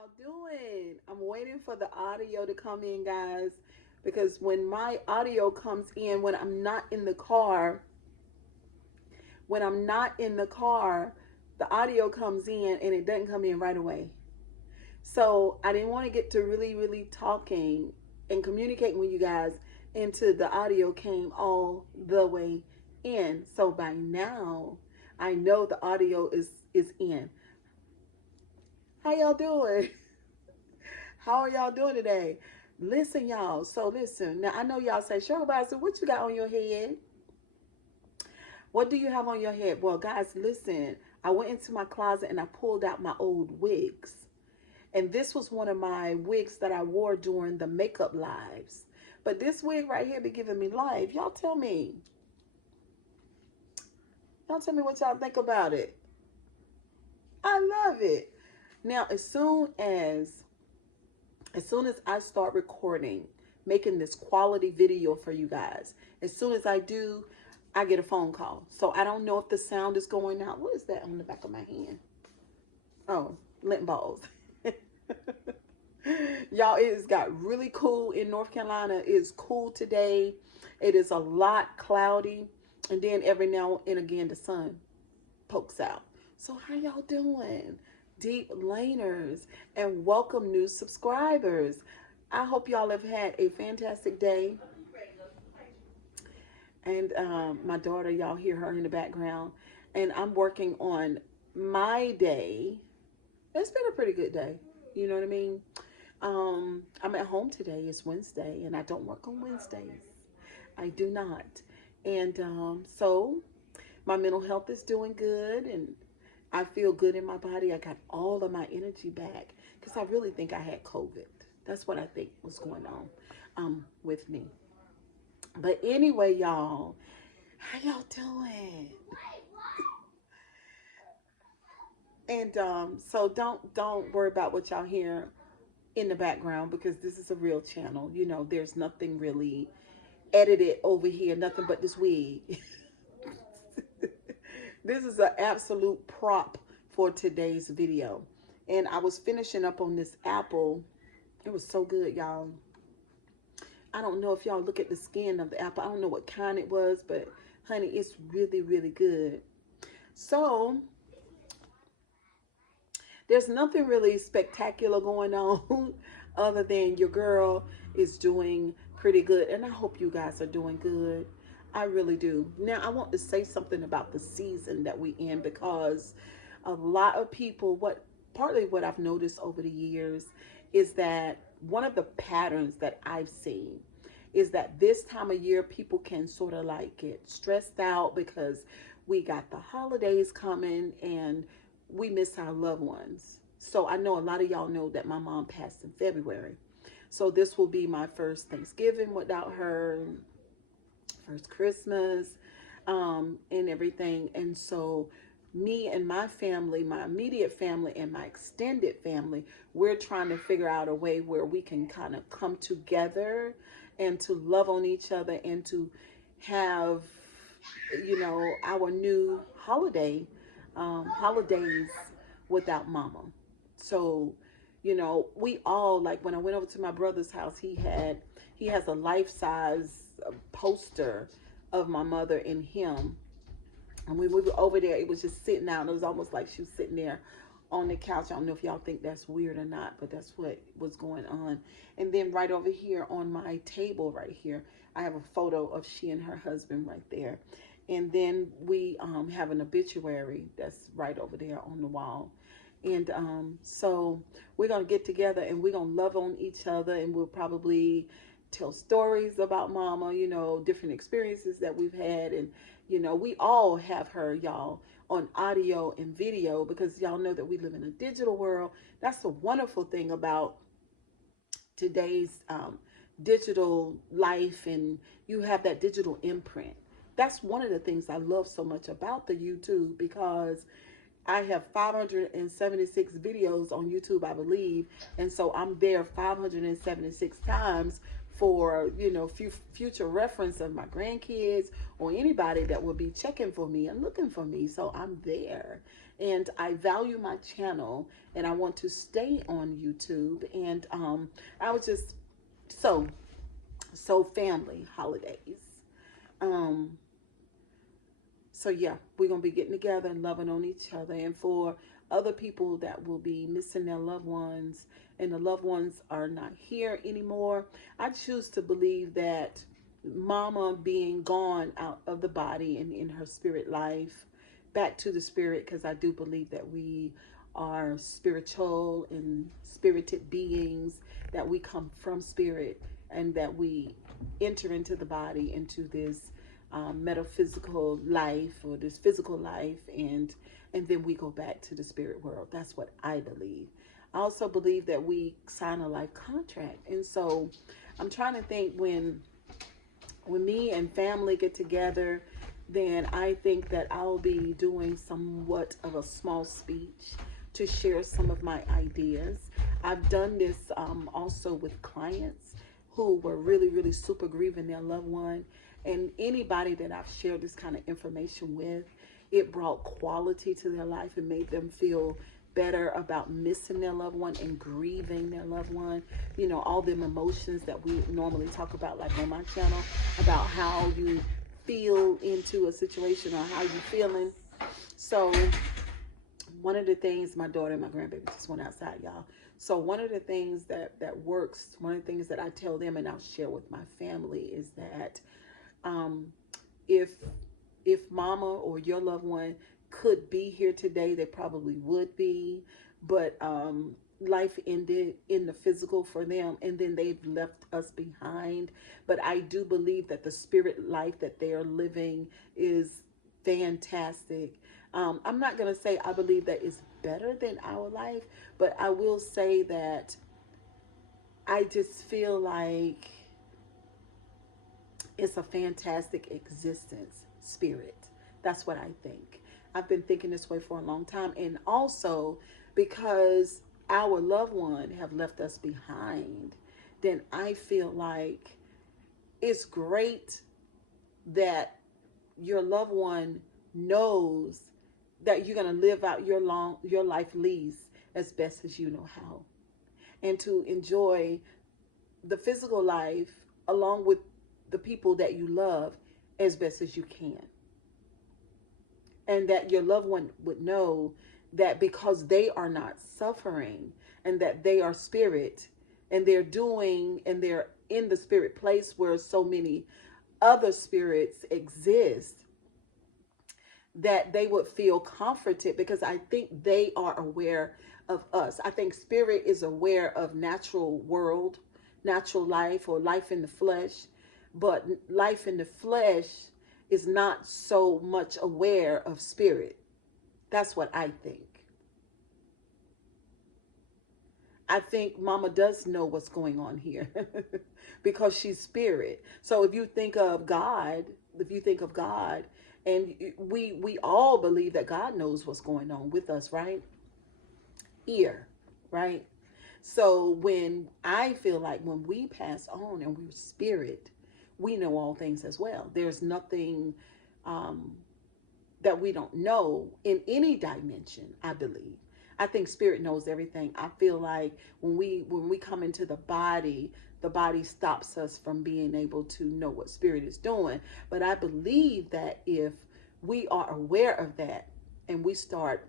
y'all doing? I'm waiting for the audio to come in, guys, because when my audio comes in, when I'm not in the car, the audio comes in and it doesn't come in right away. So I didn't want to get to really talking and communicating with you guys until the audio came all the way in. So by now, I know the audio is in. How y'all doing? How are y'all doing today? Listen, y'all. So listen. Now I know y'all say, CherylGrabowski, what you got on your head? What do you have on your head? Well, guys, listen. I went into my closet and I pulled out my old wigs. And this was one of my wigs that I wore during the makeup lives. But this wig right here be giving me life. Y'all tell me. Y'all tell me what y'all think about it. I love it. Now, as soon as I start recording, making this quality video for you guys, as soon as I do, I get a phone call. So I don't know if the sound is going out. What is that on the back of my hand? Oh, lint balls. Y'all, it has got really cool in North Carolina. It is cool today. It is a lot cloudy. And then every now and again, the sun pokes out. So how y'all doing? Deep laners, and welcome new subscribers. I hope y'all have had a fantastic day. And my daughter, y'all hear her in the background. And I'm working on my day. It's been a pretty good day. You know what I mean? I'm at home today. It's Wednesday, and I don't work on Wednesdays. I do not. And so my mental health is doing good, and I feel good in my body. I got all of my energy back because I really think I had COVID. That's what I think was going on with me. But anyway, y'all, how y'all doing? And so don't worry about what y'all hear in the background because this is a real channel. You know, there's nothing really edited over here, nothing but this wig. This is an absolute prop for today's video. And I was finishing up on this apple. It was so good, y'all. I don't know if y'all look at the skin of the apple. I don't know what kind it was, but honey, it's really good. So there's nothing really spectacular going on other than your girl is doing pretty good. And I hope you guys are doing good. I really do. Now, I want to say something about the season that we in because a lot of people, partly what I've noticed over the years is that one of the patterns that I've seen is that this time of year people can sort of like get stressed out because we got the holidays coming and we miss our loved ones. So I know a lot of y'all know that my mom passed in February. So this will be my first Thanksgiving without her, first Christmas, and everything. And so me and my family, my immediate family and my extended family, we're trying to figure out a way where we can kind of come together and to love on each other and to have, our new holidays without mama. So, we all, like when I went over to my brother's house, he has a life-size poster of my mother and him. And when we were over there, it was just sitting out. It was almost like she was sitting there on the couch. I don't know if y'all think that's weird or not, but that's what was going on. And then right over here on my table right here, I have a photo of she and her husband right there. And then we have an obituary that's right over there on the wall. And so we're going to get together and we're going to love on each other, and we'll probably tell stories about mama, different experiences that we've had. And, we all have her, y'all, on audio and video because y'all know that we live in a digital world. That's the wonderful thing about today's digital life, and you have that digital imprint. That's one of the things I love so much about the YouTube because I have 576 videos on YouTube, I believe. And so I'm there 576 times for, future reference of my grandkids or anybody that will be checking for me and looking for me. So I'm there. and I value my channel, and I want to stay on YouTube. And I was just so family holidays. Um, so yeah, we're gonna be getting together and loving on each other. And for other people that will be missing their loved ones, and the loved ones are not here anymore, I choose to believe that mama being gone out of the body and in her spirit life back to the spirit, because I do believe that we are spiritual and spirited beings, that we come from spirit, and that we enter into the body, into this metaphysical life, or this physical life, and then we go back to the spirit world. That's what I believe. I also believe that we sign a life contract. And so I'm trying to think, when me and family get together, then I think that I'll be doing somewhat of a small speech to share some of my ideas. I've done this also with clients who were really, really super grieving their loved one. And anybody that I've shared this kind of information with, it brought quality to their life and made them feel better about missing their loved one and grieving their loved one. You know, all them emotions that we normally talk about, like on my channel, about how you feel into a situation or how you feeling. So one of the things, my daughter and my grandbaby just went outside, y'all. So one of the things that works, one of the things that I tell them and I'll share with my family, is that um, if mama or your loved one could be here today, they probably would be, but life ended in the physical for them, and then they've left us behind. But I do believe that the spirit life that they are living is fantastic. I'm not going to say I believe that it's better than our life, but I will say that I just feel like it's a fantastic existence spirit. That's what I think. I've been thinking this way for a long time. And also, because our loved one have left us behind, then I feel like it's great that your loved one knows that you're going to live out your life lease as best as you know how, and to enjoy the physical life along with the people that you love as best as you can. And that your loved one would know that because they are not suffering, and that they are spirit, and they're in the spirit place where so many other spirits exist, that they would feel comforted, because I think they are aware of us. I think spirit is aware of natural world, natural life, or life in the flesh, but life in the flesh is not so much aware of spirit. That's what I think. I think mama does know what's going on here because she's spirit. So if you think of God, and we all believe that God knows what's going on with us, right? Here, right? So when I feel like when we pass on and we're spirit, we know all things as well. There's nothing um, that we don't know in any dimension, I believe. I think spirit knows everything. I feel like when we come into the body stops us from being able to know what spirit is doing. But I believe that if we are aware of that, and we start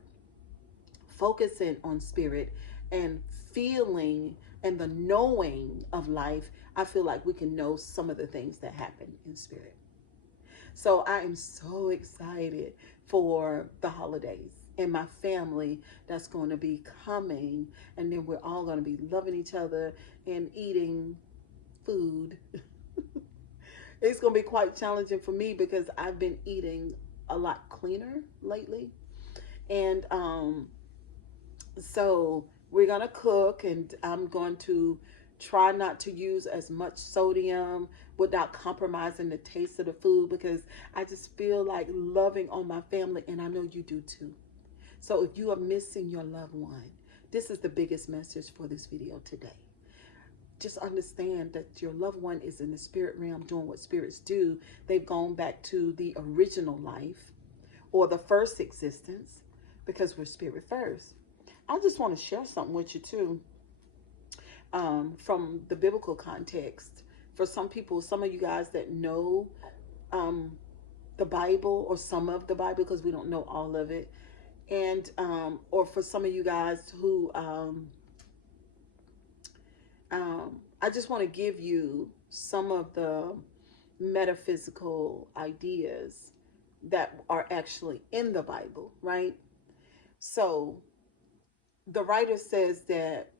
focusing on spirit and feeling and the knowing of life, I feel like we can know some of the things that happen in spirit. So I am so excited for the holidays and my family that's going to be coming. And then we're all going to be loving each other and eating food. It's going to be quite challenging for me because I've been eating a lot cleaner lately. And so we're going to cook, and I'm going to try not to use as much sodium without compromising the taste of the food, because I just feel like loving on my family, and I know you do too. So if you are missing your loved one, this is the biggest message for this video today. Just understand that your loved one is in the spirit realm doing what spirits do. They've gone back to the original life or the first existence, because we're spirit first. I just want to share something with you too, from the biblical context. For some people, some of you guys that know um, the Bible, or some of the Bible, because we don't know all of it, and or for some of you guys who I just want to give you some of the metaphysical ideas that are actually in the Bible, right? So the writer says that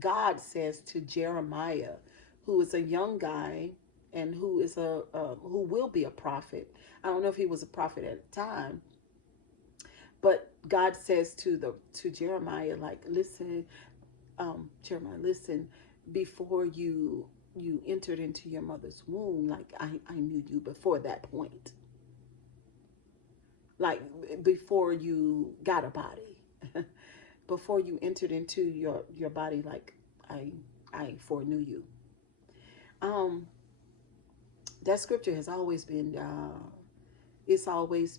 God says to Jeremiah, who is a young guy and who is who will be a prophet. I don't know if he was a prophet at the time, but God says to Jeremiah, like, listen, Jeremiah, listen, before you entered into your mother's womb, like I knew you before that point. Like before you got a body. Before you entered into your body, like I foreknew you. Um that scripture has always been it's always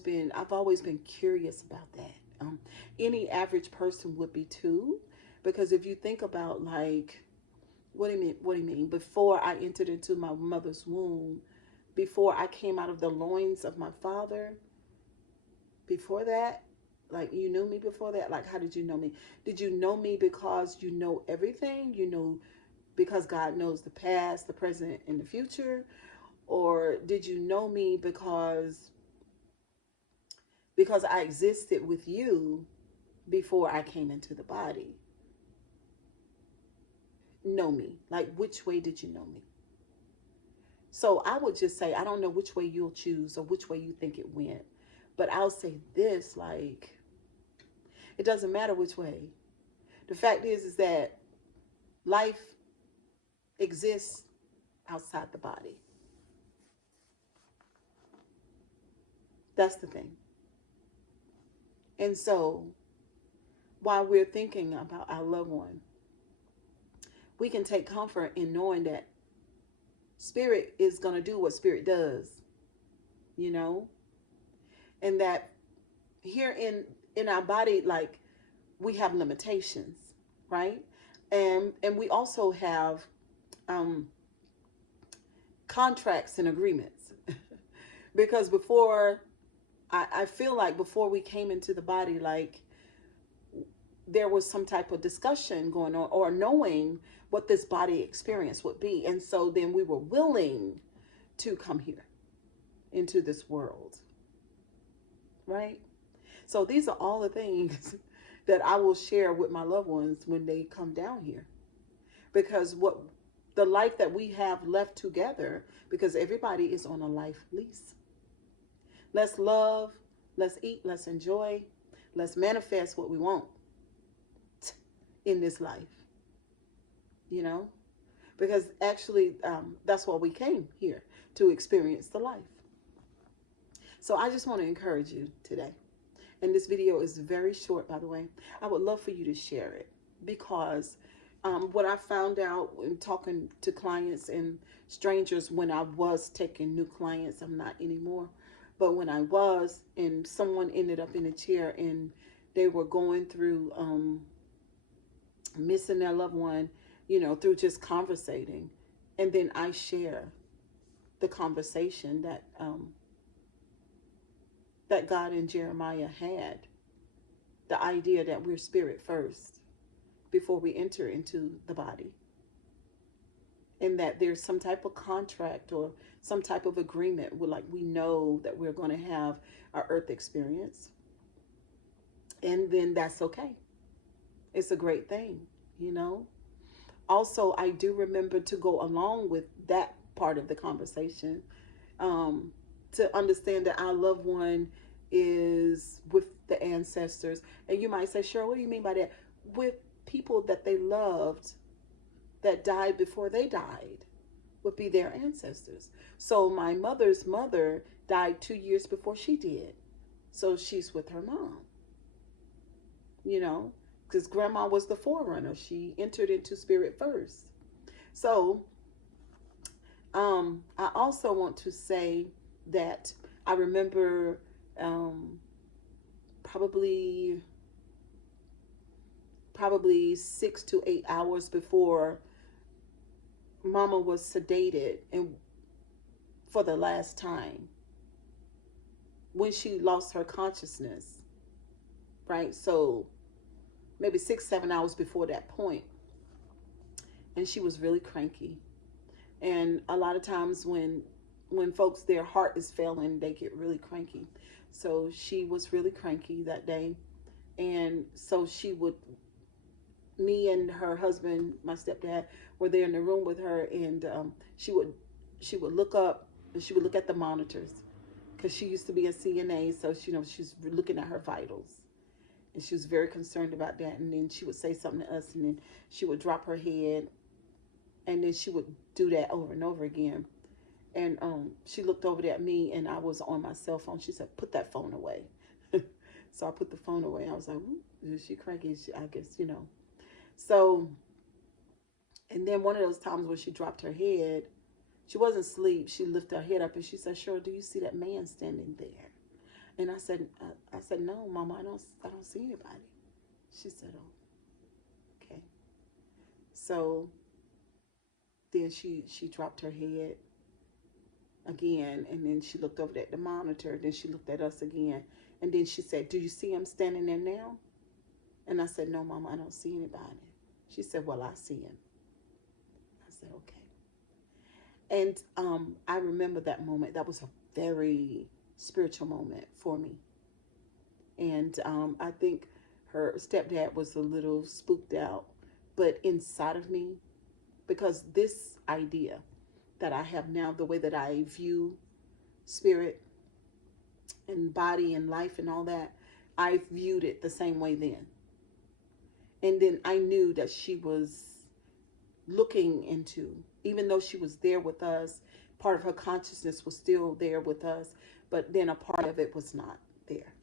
been I've always been curious about that. Any average person would be too, because if you think about, like, what do you mean? Before I entered into my mother's womb, before I came out of the loins of my father, before that, like, you knew me before that? Like, how did you know me? Did you know me because you know everything? You know, because God knows the past, the present, and the future? Or did you know me because I existed with you before I came into the body? Know me. Like, which way did you know me? So I would just say, I don't know which way you'll choose or which way you think it went. But I'll say this, like, it doesn't matter which way. The fact is that life exists outside the body. That's the thing. And so while we're thinking about our loved one, we can take comfort in knowing that spirit is going to do what spirit does, you know, and that here in our body, like, we have limitations, right? And we also have um contracts and agreements. Because before, I feel like before we came into the body, like, there was some type of discussion going on, or knowing what this body experience would be. And so then we were willing to come here into this world, right? So these are all the things that I will share with my loved ones when they come down here. Because what the life that we have left together, because everybody is on a life lease. Let's love, let's eat, let's enjoy, let's manifest what we want in this life, you know? Because actually, that's why we came here, to experience the life. So I just want to encourage you today. And this video is very short, by the way. I would love for you to share it, because what I found out in talking to clients and strangers, when I was taking new clients, I'm not anymore, but when I was, and someone ended up in a chair and they were going through missing their loved one, you know, through just conversating. And then I share the conversation that God and Jeremiah had, the idea that we're spirit first before we enter into the body, and that there's some type of contract or some type of agreement where, like, we know that we're going to have our earth experience, and then that's okay. It's a great thing, you know. Also, I do remember to go along with that part of the conversation, um, to understand that our loved one is with the ancestors. And you might say, Cheryl, what do you mean by that? With people that they loved that died before they died, would be their ancestors. So my mother's mother died 2 years before she did. So she's with her mom, you know, because grandma was the forerunner. She entered into spirit first. So I also want to say that I remember um, probably probably 6 to 8 hours before Mama was sedated and for the last time when she lost her consciousness, right? So maybe 6, 7 hours before that point, and she was really cranky. And a lot of times when folks their heart is failing, they get really cranky. So she was really cranky that day, and so she would me and her husband, my stepdad, were there in the room with her, and she would look up and she would look at the monitors because she used to be a CNA, so she's looking at her vitals, and she was very concerned about that. And then she would say something to us, and then she would drop her head, and then she would do that over and over again. And she looked over at me, and I was on my cell phone. She said, "Put that phone away." So I put the phone away. I was like, "Is she cranky?" I guess. So, and then one of those times when she dropped her head, she wasn't asleep. She lifted her head up and she said, "Cheryl, do you see that man standing there?" And I said, "No, Mama, I don't see anybody." She said, "Oh, okay." So then she dropped her head again, and then she looked over at the monitor. Then she looked at us again, and then she said, "Do you see him standing there now?" And I said, "No, Mama, I don't see anybody." She said, "Well, I see him." I said, "Okay." And I remember that moment. That was a very spiritual moment for me. And I think her stepdad was a little spooked out. But inside of me, because this idea that I have now, the way that I view spirit and body and life and all that, I viewed it the same way then. And then I knew that she was looking into, even though she was there with us, part of her consciousness was still there with us, but then a part of it was not there.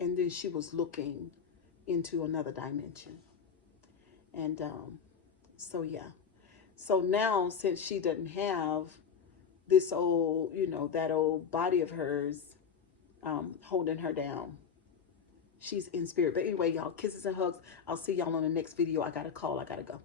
And then she was looking into another dimension. And so, yeah. So now, since she doesn't have this old, that old body of hers holding her down, she's in spirit. But anyway, y'all, kisses and hugs. I'll see y'all on the next video. I got a call. I got to go.